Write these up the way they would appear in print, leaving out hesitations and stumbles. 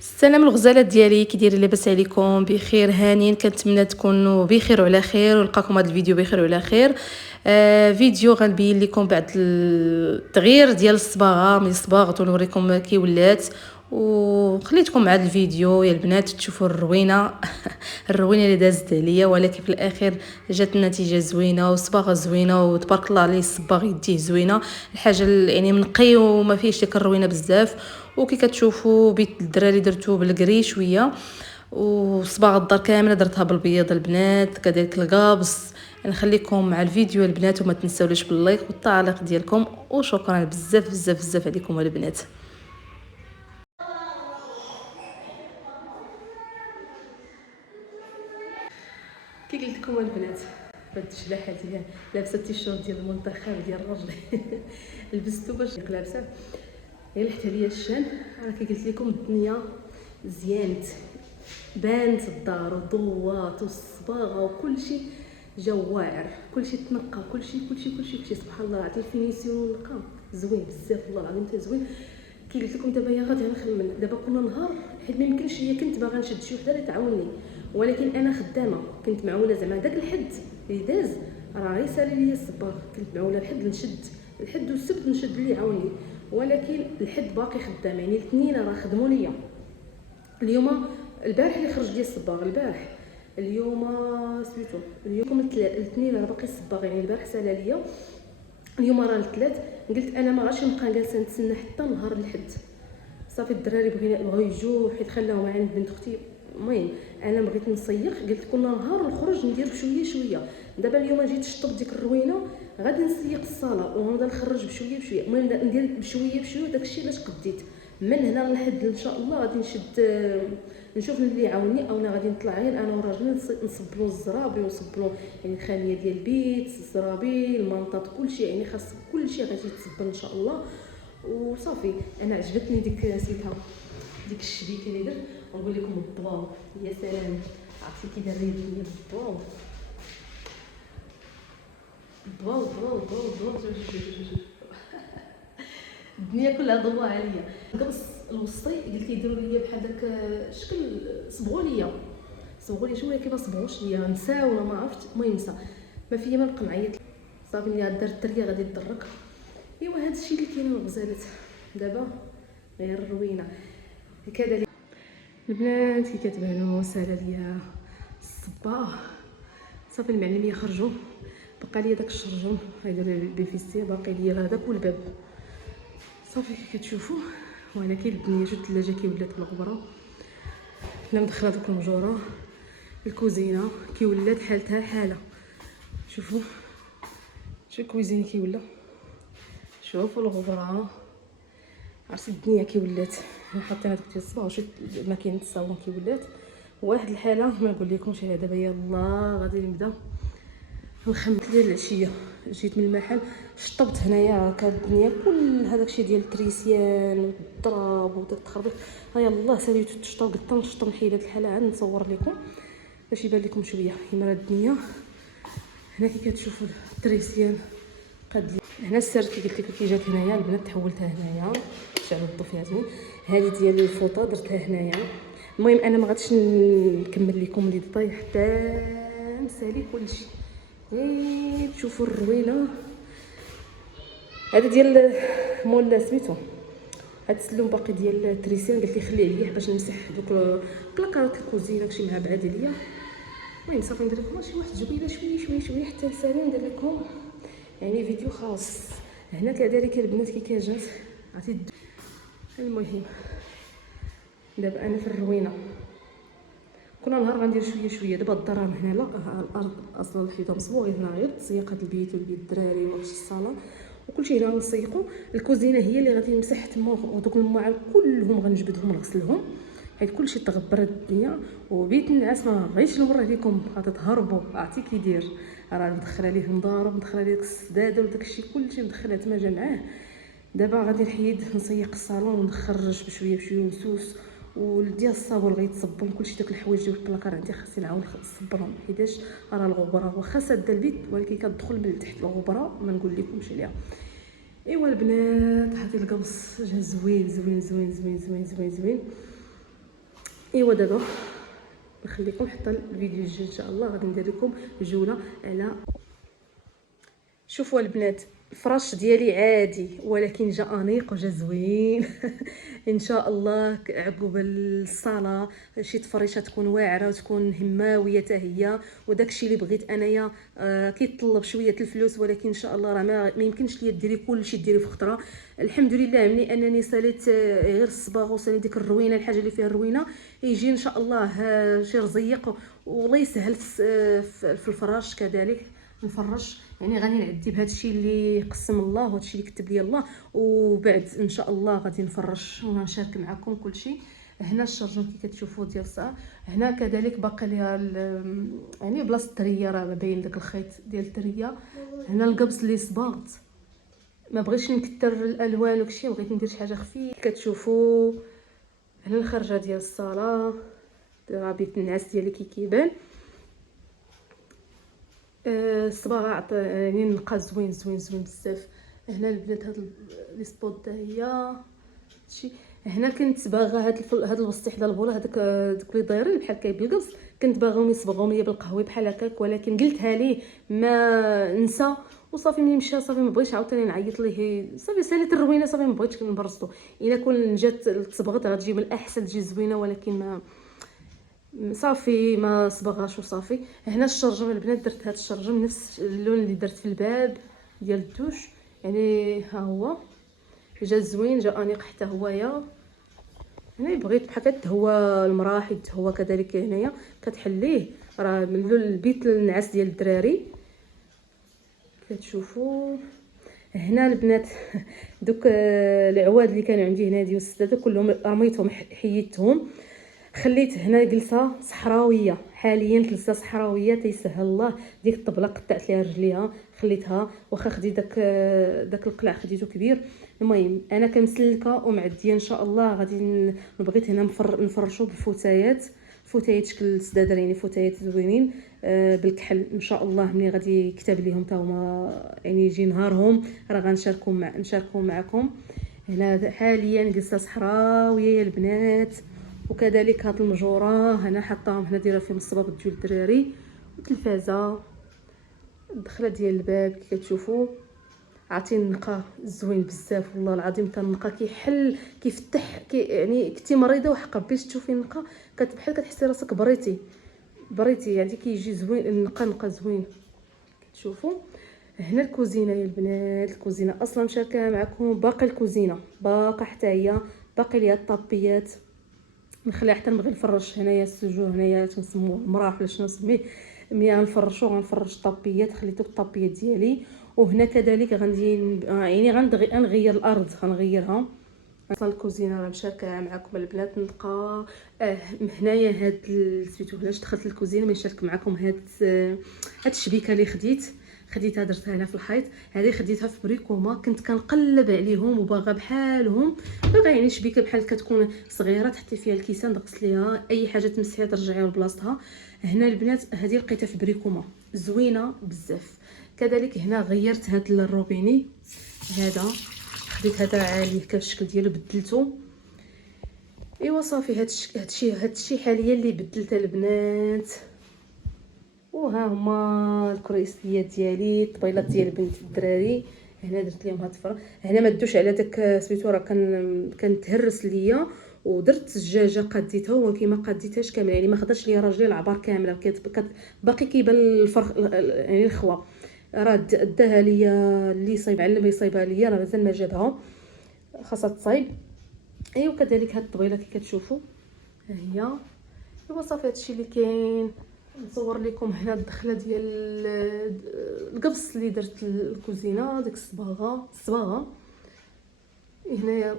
السلام الغزالات ديالي، كي دايرين؟ لاباس عليكم؟ بخير هانين؟ كنتمنى تكونوا بخير وعلى خير ونلقاكم هذا الفيديو بخير وعلى خير. فيديو غنبين لكم بعد التغيير ديال الصباغه من صباغت ونوريكم كي ولات، وخليتكم مع هذا الفيديو يا البنات تشوفوا الروينه الروينه اللي دازت عليا، ولكن في الاخير جات النتيجه زوينه وصباغه زوينه وتبارك الله عليه الصباغ يديه زوينه. الحاجه يعني منقي وما فيهش ديك الروينه بزاف، وكي كتشوفوا بيت الدراري درتو بالكري شويه، وصباغ الدار كامله درتها بالبيض البنات كذلك القابص. نخليكم مع الفيديو البنات وما تنساوليش باللايك والتعليق ديالكم، وشكرا بزاف بزاف بزاف عليكم البنات. كي قلت لكم البنات هاد الشلاحه ديال لابسه التيشيرت ديال المنتخب ديال الرجل لبستو باش لابسه غير لحت عليا الشان. راه كي قلت لكم الدنيا زيانت، بانت الدار وضوات والصباغه وكل شيء جا واعر، كل شيء تنقى، كل شيء سبحان الله. عاد الفينيسيون نقى زوين بزاف والله العظيم حتى زوين. كي قلت لكم دابا يا غادي نخمم دابا كل نهار، حيت ما يمكنش هي كنت باغا نشد شي وحده اللي تعاوني، ولكن انا خدامه كنت معوله زعما داك الحد اللي داز راه غير سالي ليا الصباغ، كنت معوله الحد نشد الحد والسبت نشد اللي يعاوني، ولكن الحد باقي خدام. يعني الاثنين راه خدموا ليا. اليوم البارح اللي خرج ديال الصباغ البارح، اليوم سميتو اليوم الاثنين راه باقي الصباغ، يعني البارح سالا ليا، اليوم راه الثلاث. قلت انا ما غاديش نبقى جالسه نتسنى حتى نهار الحد، صافي الدراري بغاو يجوا حيت خلاهم عند بنت اختي. المهم انا بغيت نصيغ، قلت كل نهار نخرج ندير بشويه شويه. دابا اليوم جيت شطب ديك الروينه، غادي نسيق الصاله ونبدا نخرج بشويه بشويه. المهم ندير بشويه بشويه داكشي علاش قديت من هنا لحد ان شاء الله غادي نشد، نشوف اللي يعاوني، او انا غادي نطلع غير انا وراجلي نصبلو الزرابي ونصبلو يعني الخاميه ديال البيت، الزرابي، المنطاد، كلشي يعني خاص كلشي غادي يتصبل ان شاء الله. وصافي انا عجبتني ديك سميتها ديك الشبيكه اللي درت. ونقول لكم الضوال يا سلام، عرفتي كي داير الدنيا بالضوال، الضوال الدنيا كلها ضوى عليا. قبص الوسطي قلت لي ديروا لي بحال داك الشكل، صبغوا لي شويه كيما صبغوش ليا، نساو ولا ما عرفت. المهم نسى ما فيا ما نبقى نعيط. صافي اللي دارت التريه غادي تدرك. ايوا هذا الشيء اللي كاين الغزالات دابا غير الروينه كذا البنات. كي كتبانوا سالا ليا الصباغ، صافي المعلميه خرجوا، بقى لي داك الشرجون هيدير البيفيسي باقي ليا هذاك والباب. صافي كي كتشوفوا، ولكن الدنيا شوف الثلاجه كي ولات بالغبره، حنا مدخله ديك المجوره، الكوزينه كي ولات حالتها حاله. شوفوا شوف الكوزينه كي ولا، شوفوا الغبره، عرفتي الدنيا كي ولات. حطينا داك الصباغ وشوف ماكينه الصابون كي ولات واحد الحاله ما نقول لكمش. دابا يلاه غادي نبدا نخمت ليا العشيه. جيت من المحل شطبت هنايا هكا الدنيا كل هذاك الشيء ديال التريسيان والضراب وداك التخربيق. ها يلاه ساليتو تشطب، قلت نشطب نحيد هاد الحاله عاد نصور لكم باش يبان لكم شويه. يمرا الدنيا هنا كي كتشوفوا التريسيان قد لي هنا السر كي قلت لكم كي جات هنايا البنات تحولتها هنايا شعل الضو فيها زوين. هذه ديال الفوطه درتها هنايا. المهم انا ما غاديش نكمل لكم لي ديتاي حتى نسالي كلشي. تشوفوا الروينه هذا ديال مول سميتو، هاد السلوم باقي ديال التريسيان قلت لي خليه عليا باش نمسح دوك بلاكارات الكوزينه داكشي مع بعاد عليا. المهم صافي ندير لكم شي واحد جويله شويه حتى نسالي ندير لكم يعني فيديو خاص. هنا كذلك البنات كي كجات عرفتي. المهم دابا انا في الروينه كل نهار غندير شويه. دابا الدرهم هنا لا الارض اصلا الحيطه مصبوغ، هنا غير تسيق هاد البيت والبيت الدراري وهادشي الصاله وكلشي هنا نسيقو. الكوزينه هي اللي غادي نمسح تما، ودوك المواعن كلهم غنجبدهم نغسلهم حيت كلشي تغبر الدنيا. وبيت النعاس ما بغيتش نوريه لكم غادي تهربوا. عرفتي كي داير، راه مدخله ليه مضارب، مدخله ليه السداده وداك الشيء كلشي مدخله تما جا معاه. دابا غادي نحيد نسيق الصالون ونخرج بشويه ونسوس، وديال الصابون غيتصبون كلشي. داك الحوايج ديال البلاكار عندي خاصني نعاود نصبرهم حيتاش راه الغبره واخا ساده البيت ولكن كتدخل من تحت الغبره ما نقول لكمش عليها. ايوا البنات هذه القبص جا زوين. ايوا دابا نخليكم حتى الفيديو الجاي ان شاء الله غادي ندير لكم جوله على. شوفوا البنات، الفراش ديالي عادي ولكن جا انيق وجا زوين ان شاء الله. عقب الصلاه شي تفريشه تكون واعره وتكون هماويه حتى هي، وداكشي اللي بغيت انايا كيطلب شويه الفلوس، ولكن ان شاء الله راه ما يمكنش ليا ديري كلشي ديري في خطره. الحمد لله ملي انني ساليت غير الصباغ وساليت ديك الروينه، الحاجه اللي فيها الروينه يجي ان شاء الله شي رزيق، والله يسهل في الفراش كذلك نفرش. يعني غادي نعدي بهذا الشيء اللي قسم الله وهذا الشيء اللي كتب لي الله، وبعد ان شاء الله غادي نفرش ونشارك معكم كل شيء. هنا الشرجم كي كتشوفوا ديال الساعه، هنا كذلك باقي ليها يعني بلاصه التريه، راه باين داك الخيط ديال التريه. هنا القبص اللي صباغت، ما بغيتش نكثر الالوان وداكشي، بغيت ندير شي حاجه خفيفه. كتشوفوا هنا الخرجه ديال الصاله، راه بيت النعاس ديالي كيبان. الصباغه يعني نقا زوين زوين زوين بزاف. هنا البنات هاد لي سبوط حتى هي هادشي. هنا كنت باغا هاد الوسط حدا البوله، هذاك اللي دايرين بحال بالقبص، كنت باغاهم يصبغوهم ليا بالقهوي بحال هكاك، ولكن قلتها ليه ما نسى وصافي. ملي مشى صافي ما بغيتش عاوتاني نعيط ليه، صافي ساليت الروينه صافي ما بغيتش نبرزطو. الا كون جات تصبغت غتجي من الاحسن تجي زوينه، ولكن ما صافي ما صبغاش وصافي. هنا الشرجم البنات، درت هذا الشرجم نفس اللون اللي درت في الباب ديال الدوش، يعني ها هو جا زوين جا انيق حتى هويا. هنا بغيت بحال كتهوى المراحل تهوى كذلك. هنايا كتحليه راه من لون البيت النعاس ديال الدراري كتشوفوا. هنا البنات دوك العواد اللي كانوا عندي هنا ديال السداده كلهم رميتهم حيدتهم، خليت هنا جلسه صحراويه. حاليا جلسه صحراويه تيسهل الله. ديك الطبله قطعت ليها رجليها خليتها، واخا خديت داك القلع خديته كبير. المهم انا كمسلكه ومعديه ان شاء الله. غادي بغيت هنا نفرشوا بالفوتايات، فوتايات شكل السدادر، يعني فوتايات زوينين بالكحل ان شاء الله. ملي غادي يكتب ليهم حتى هما يعني يجي نهارهم راه غنشاركوا معكم. هنا حاليا جلسه صحراويه يا البنات. وكذلك هاد المجوره هنا حطاهم هنا دايره فيهم الصباب ديال الدراري، والتلفازه الدخله ديال الباب كي كتشوفوا عاطين النقا زوين بزاف والله العظيم. تا النقا كيحل كيفتح يعني كنتي مريضه وحقا باش تشوفي النقا بحال كتحسي راسك بريتي يعني كيجي زوين النقا زوين كتشوفوا. هنا الكوزينه يا البنات، الكوزينه اصلا مشاركه معكم، باقي الكوزينه باقا حتى هي، باقي ليها الطابيات نخليها حتى نبغي نفرش. هنايا السجو هنايا تنسموه المراح ولا شنو نسميه، ملي غنفرش طابيات خليتو الطابيات ديالي. وهنا كذلك غندي يعني غنغير الارض غنغيرها. اصلا الكوزينه راه مشاركه معكم البنات نلقى هنايا هاد سميتو. علاش دخلت الكوزينه باش نشارك معكم هاد الشبيكه اللي خديتها درتها هنا في الحيط. هذه خديتها في بريكوما، كنت كنقلب عليهم وباغا بحالهم، باغا يعني شبيكه بحال كتكون صغيره تحطي فيها الكيسان تغسليها ليها اي حاجه تمسحيها ترجعيها لبلاصتها. هنا البنات هذه لقيتها في بريكوما زوينه بزاف. كذلك هنا غيرت هاد الروبيني هذا، خديت هذا عالي هكا الشكل ديالو بدلته. ايوا صافي هادشي حاليا اللي بدلته البنات. وها هما الكريسيات ديالي، الطبيلات ديال بنت الدراري هنا درت لهم هاد الفرا. هنا ما دوش على داك سميتو، راه كان تهرس ليا ودرت الدجاجه قديتها ولكن ما قديتهاش كامله، يعني ما خداش ليا راجلي العبار كامله، باقي كيبان الفرق يعني الخوا. راه داها ليا اللي صايب علم يصايبها ليا، راه مازال ما جابها خاصها تصايب. ايوا كذلك هاد الطبيله كي كتشوفوا ها هي. ايوا صافي هادشي اللي كاين. نصور لكم هنا الدخله ديال القبص اللي درت الكوزينه، ديك الصباغه هنايا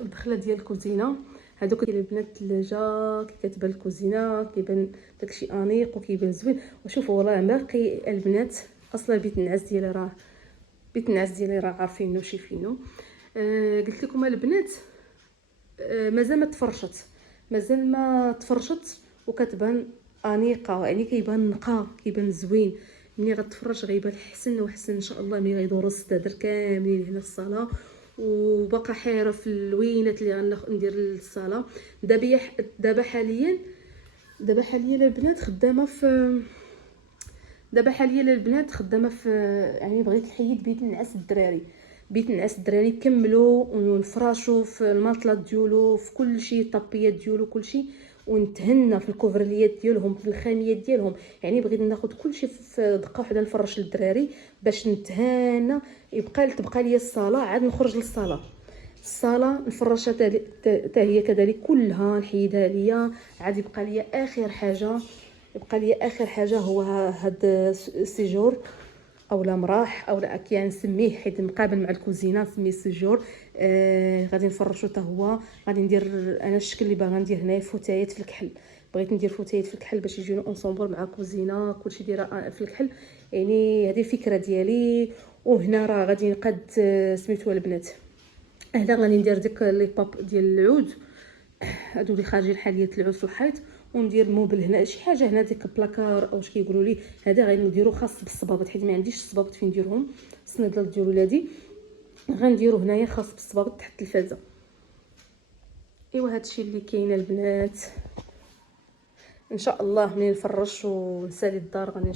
الدخله ديال الكوزينه. هذوك ديال البنات الثلاجه كي كتبان الكوزينه كيبان داكشي انيق وكيبان زوين. وشوفوا راه باقي البنات اصلا بيت النعاس ديالي راه عارفينو شايفينو. قلت لكم البنات مازال ما تفرشت وكتبان انيقه، يعني كيبان نقا كيبان زوين. ملي غتفرش غيبان حسن وحسن ان شاء الله. ملي غيدوروا السدادر كاملين هنا في الصاله وباقا حيره في اللوينات اللي ندير للصاله. دابا حاليا البنات خدامه في يعني بغيت نحيد بيت نعاس الدراري نكملوا ونفراشوا في الماطلات ديالو، في كل شيء، طابيات ديالو كل شيء، ونتهنى في الكوفرليات ديالهم، في الخاميات ديالهم. يعني بغيت ناخذ كل شيء في دقه واحده نفرش للدراري باش نتهنى. تبقى لي الصاله، عاد نخرج للصاله، نفرشها حتى هي كذلك كلها نحيدها ليا. عاد يبقى لي اخر حاجه هو هاد السيجور اولا مراح اولا كي نسميه، حيت مقابل مع الكوزينه نسميه سيجور. غادي نفرشو حتى هو. غادي ندير انا الشكل اللي باغا ندير هنايا فوتايات في الكحل. بغيت ندير فوتايات في الكحل باش يجيو اونسومبل مع كوزينه كلشي دايره في الكحل. يعني هذه الفكره ديالي. وهنا راه غادي نقاد سميتو البنات، هنا غادي ندير ديك لي باب ديال العود، هادو اللي خارجين حاليات العود في الحيط، وندير الموبل هنا شي حاجه هنا ديك بلاكار او اش كيقولوا لي. هذا غادي نديرو خاص بالصبابط حيت ما عنديش الصبابط فين نديرهم، السنيدل ديال ولادي غنديرو هنايا خاص بالصبابط تحت التلفازه. ايوا هادشي اللي كاين البنات. ان شاء الله ملي نفرش ونسالي الدار غادي